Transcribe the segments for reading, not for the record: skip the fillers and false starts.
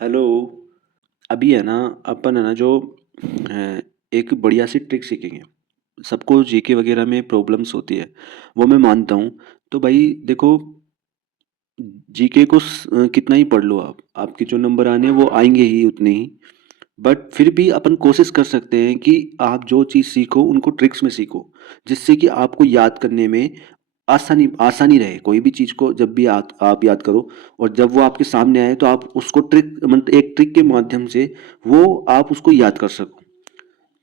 Hello. अभी है ना, अपन है ना जो अ, एक बढ़िया सी ट्रिक सीखेंगे। सबको जीके वगैरह में प्रॉब्लम्स होती है, वो मैं मानता हूँ। तो भाई देखो, जीके को कितना ही पढ़ लो आप, आपके जो नंबर आने हैं वो आएंगे ही उतने ही। बट फिर भी अपन कोशिश कर सकते हैं कि आप जो चीज़ सीखो उनको ट्रिक्स में सीखो, जिससे कि आपको याद करने में आसानी आसानी रहे। कोई भी चीज़ को जब भी आप याद करो, और जब वो आपके सामने आए तो आप उसको ट्रिक मतलब एक ट्रिक के माध्यम से वो आप उसको याद कर सको।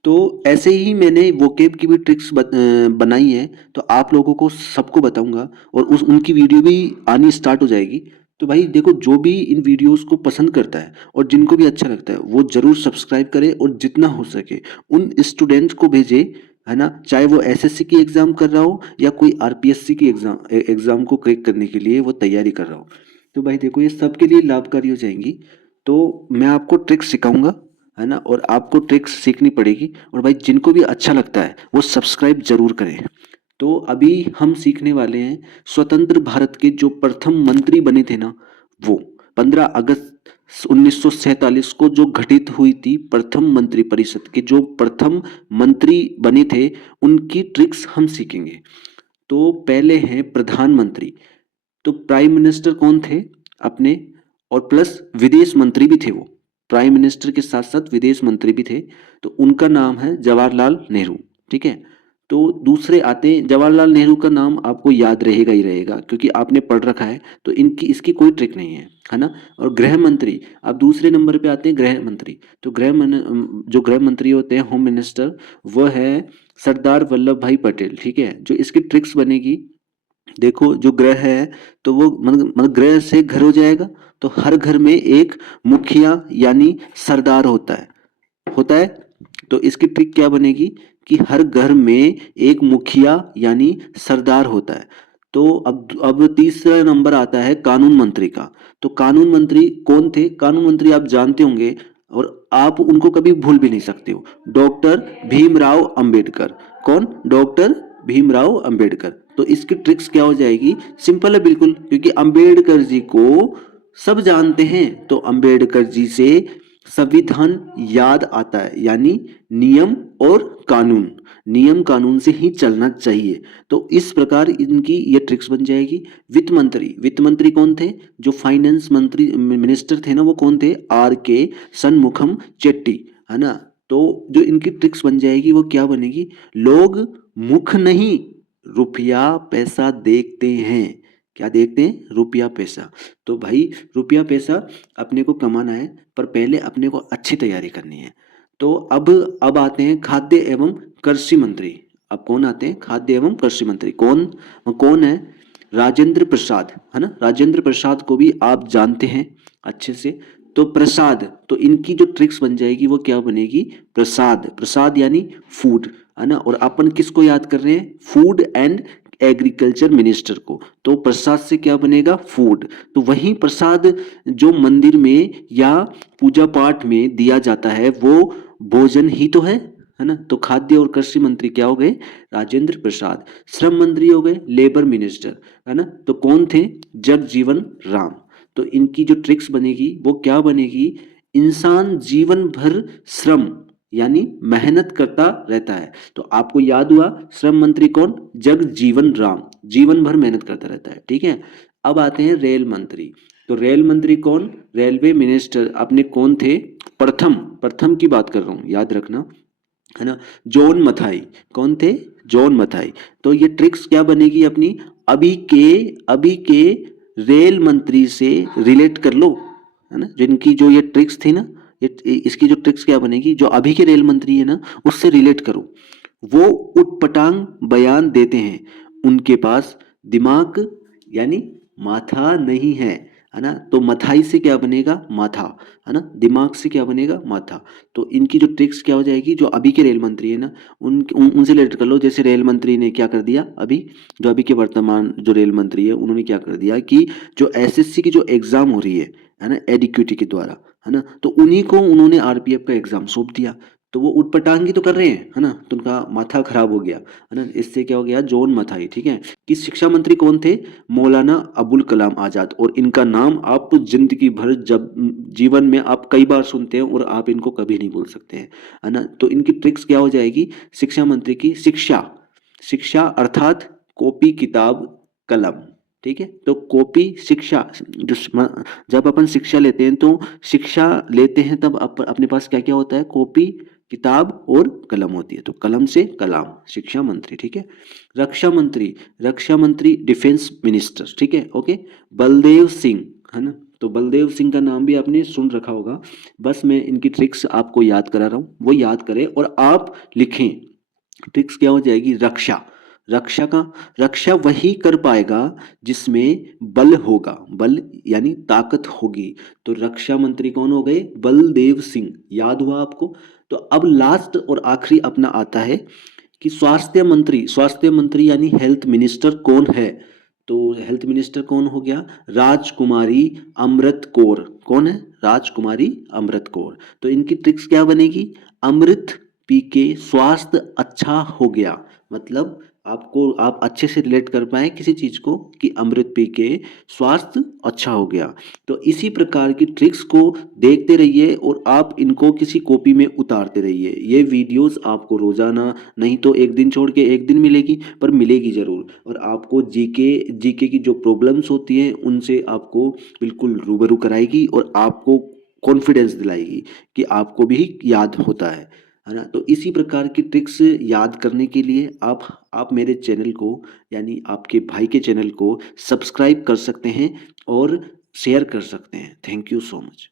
तो ऐसे ही मैंने वोकेब की भी ट्रिक्स बनाई है, तो आप लोगों को सबको बताऊंगा, और उस उनकी वीडियो भी आनी स्टार्ट हो जाएगी। तो भाई देखो, जो भी इन वीडियोस को पसंद करता है और जिनको भी अच्छा लगता है वो जरूर सब्सक्राइब करे, और जितना हो सके उन स्टूडेंट्स को भेजे, है ना। चाहे वो एसएससी की एग्जाम कर रहा हो या कोई आरपीएससी की एग्जाम को क्रैक करने के लिए वो तैयारी कर रहा हो। तो भाई देखो, ये सबके लिए लाभकारी हो जाएंगी। तो मैं आपको ट्रिक्स सिखाऊंगा, है ना, और आपको ट्रिक्स सीखनी पड़ेगी। और भाई जिनको भी अच्छा लगता है वो सब्सक्राइब जरूर करें। तो अभी हम सीखने वाले हैं स्वतंत्र भारत के जो प्रथम मंत्री बने थे ना, वो 15 अगस्त 1947 को जो घटित हुई थी प्रथम मंत्री परिषद के जो प्रथम मंत्री बने थे, उनकी ट्रिक्स हम सीखेंगे। तो पहले हैं प्रधानमंत्री। तो प्राइम मिनिस्टर कौन थे अपने, और प्लस विदेश मंत्री भी थे वो। प्राइम मिनिस्टर के साथ साथ विदेश मंत्री भी थे। तो उनका नाम है जवाहरलाल नेहरू। ठीक है। तो दूसरे आते हैं, जवाहरलाल नेहरू का नाम आपको याद रहेगा ही रहेगा क्योंकि आपने पढ़ रखा है, तो इनकी इसकी कोई ट्रिक नहीं है ना। और गृह मंत्री, अब दूसरे नंबर पे आते हैं गृह मंत्री। तो जो गृह मंत्री होते हैं, होम मिनिस्टर, वह है सरदार वल्लभ भाई पटेल। ठीक है। जो इसकी ट्रिक्स बनेगी, देखो जो ग्रह है, तो वो मतलब ग्रह से घर हो जाएगा। तो हर घर में एक मुखिया यानी सरदार होता है। तो इसकी ट्रिक क्या बनेगी कि हर घर में एक मुखिया यानी सरदार होता है। तो अब तीसरा नंबर आता है कानून मंत्री का। तो कानून मंत्री कौन थे, कानून मंत्री आप जानते होंगे, और आप उनको कभी भूल भी नहीं सकते हो, डॉक्टर भीमराव अंबेडकर। कौन, डॉक्टर भीमराव अंबेडकर। तो इसकी ट्रिक्स क्या हो जाएगी, सिंपल है बिल्कुल, क्योंकि अंबेडकर जी को सब जानते हैं। तो अंबेडकर जी से संविधान याद आता है, यानी नियम और कानून, नियम कानून से ही चलना चाहिए। तो इस प्रकार इनकी ये ट्रिक्स बन जाएगी। वित्त मंत्री कौन थे, जो फाइनेंस मंत्री मिनिस्टर थे ना, वो कौन थे, आर के सनमुखम चेट्टी, है ना। तो जो इनकी ट्रिक्स बन जाएगी वो क्या बनेगी, लोग मुख नहीं रुपया पैसा देखते हैं। क्या देखते हैं, रुपया पैसा। तो भाई रुपया पैसा अपने को कमाना है, पर पहले अपने को अच्छी तैयारी करनी है। तो अब आते हैं खाद्य एवं कृषि मंत्री। अब कौन आते हैं, खाद्य एवं कृषि मंत्री। कौन कौन है, राजेंद्र प्रसाद, है ना। राजेंद्र प्रसाद को भी आप जानते हैं अच्छे से। तो प्रसाद, तो इनकी जो ट्रिक्स बन जाएगी वो क्या बनेगी, प्रसाद। प्रसाद यानी फूड, है ना। और अपन किसको याद कर रहे हैं, फूड एंड एग्रीकल्चर मिनिस्टर को। तो प्रसाद से क्या बनेगा, फूड। तो वही प्रसाद जो मंदिर में या पूजा पाठ में दिया जाता है वो भोजन ही तो है ना। तो खाद्य और कृषि मंत्री क्या हो गए, राजेंद्र प्रसाद। श्रम मंत्री हो गए लेबर मिनिस्टर, है ना। तो कौन थे, जगजीवन राम। तो इनकी जो ट्रिक्स बनेगी वो क्या बनेगी, इंसान जीवन भर श्रम यानी मेहनत करता रहता है। तो आपको याद हुआ, श्रम मंत्री कौन, जगजीवन राम, जीवन भर मेहनत करता रहता है। ठीक है। अब आते हैं रेल मंत्री। तो रेल मंत्री कौन, रेलवे मिनिस्टर अपने कौन थे, प्रथम प्रथम की बात कर रहा हूं, याद रखना, है ना, जॉन मथाई। कौन थे, जॉन मथाई। तो ये ट्रिक्स क्या बनेगी अपनी, अभी के रेल मंत्री से रिलेट कर लो, है ना। जिनकी जो ये ट्रिक्स थी ना, इसकी जो ट्रिक्स क्या बनेगी, जो अभी के रेल मंत्री है ना उससे रिलेट करो। वो उटपटांग बयान देते हैं, उनके पास दिमाग यानी माथा नहीं है ना। तो मथाई से क्या बनेगा, माथा, है ना। दिमाग से क्या बनेगा, माथा। तो इनकी जो ट्रिक्स क्या हो जाएगी, जो अभी के रेल मंत्री है ना उनसे रिलेट कर लो। जैसे रेल मंत्री ने क्या कर दिया अभी, जो अभी के वर्तमान जो रेल मंत्री है उन्होंने क्या कर दिया कि जो एसएससी की जो एग्जाम हो रही है ना, एडिक्यूटी के द्वारा, है ना, तो उन्हीं को उन्होंने आरपीएफ का एग्जाम सौंप दिया। तो वो ऊटपटांगी तो कर रहे हैं, है ना, तो उनका माथा खराब हो गया, है ना, इससे क्या हो गया, जॉन मथाई, ठीक है। कि शिक्षा मंत्री कौन थे, मौलाना अबुल कलाम आजाद, और इनका नाम आप जिंदगी भर जब जीवन में आप कई बार सुनते हैं और आप इनको कभी नहीं भूल सकते हैं, है ना। तो इनकी ट्रिक्स क्या हो जाएगी, शिक्षा मंत्री की शिक्षा, शिक्षा अर्थात कॉपी किताब कलम, ठीक है। तो कॉपी शिक्षा, जब अपन शिक्षा लेते हैं तो शिक्षा लेते हैं तब अपने पास क्या क्या होता है, कॉपी किताब और कलम होती है, तो कलम से कलाम, शिक्षा मंत्री, ठीक है। रक्षा मंत्री, रक्षा मंत्री डिफेंस मिनिस्टर, ठीक है, ओके। बलदेव सिंह, है ना, तो बलदेव सिंह का नाम भी आपने सुन रखा होगा। बस मैं इनकी ट्रिक्स आपको याद करा रहा हूँ, वो याद करें और आप लिखें। ट्रिक्स क्या हो जाएगी, रक्षा, रक्षा का, रक्षा वही कर पाएगा जिसमें बल होगा, बल यानी ताकत होगी। तो रक्षा मंत्री कौन हो गए, बलदेव सिंह, याद हुआ आपको। तो अब लास्ट और आखिरी अपना आता है कि स्वास्थ्य मंत्री, स्वास्थ्य मंत्री यानी हेल्थ मिनिस्टर कौन है, तो हेल्थ मिनिस्टर कौन हो गया, राजकुमारी अमृत कौर, कौन है, राजकुमारी अमृत कौर। तो इनकी ट्रिक्स क्या बनेगी, अमृत पी के स्वास्थ्य अच्छा हो गया, मतलब आपको, आप अच्छे से रिलेट कर पाए किसी चीज को कि अमृत पी के स्वास्थ्य अच्छा हो गया। तो इसी प्रकार की ट्रिक्स को देखते रहिए और आप इनको किसी कॉपी में उतारते रहिए। ये वीडियोस आपको रोजाना नहीं तो एक दिन छोड़ के एक दिन मिलेगी, पर मिलेगी जरूर, और आपको जीके, जीके की जो प्रॉब्लम्स होती हैं उनसे आपको बिल्कुल रूबरू कराएगी और आपको कॉन्फिडेंस दिलाएगी कि आपको भी याद होता है ना। तो इसी प्रकार की ट्रिक्स याद करने के लिए आप मेरे चैनल को, यानी आपके भाई के चैनल को सब्सक्राइब कर सकते हैं और शेयर कर सकते हैं। Thank you so much.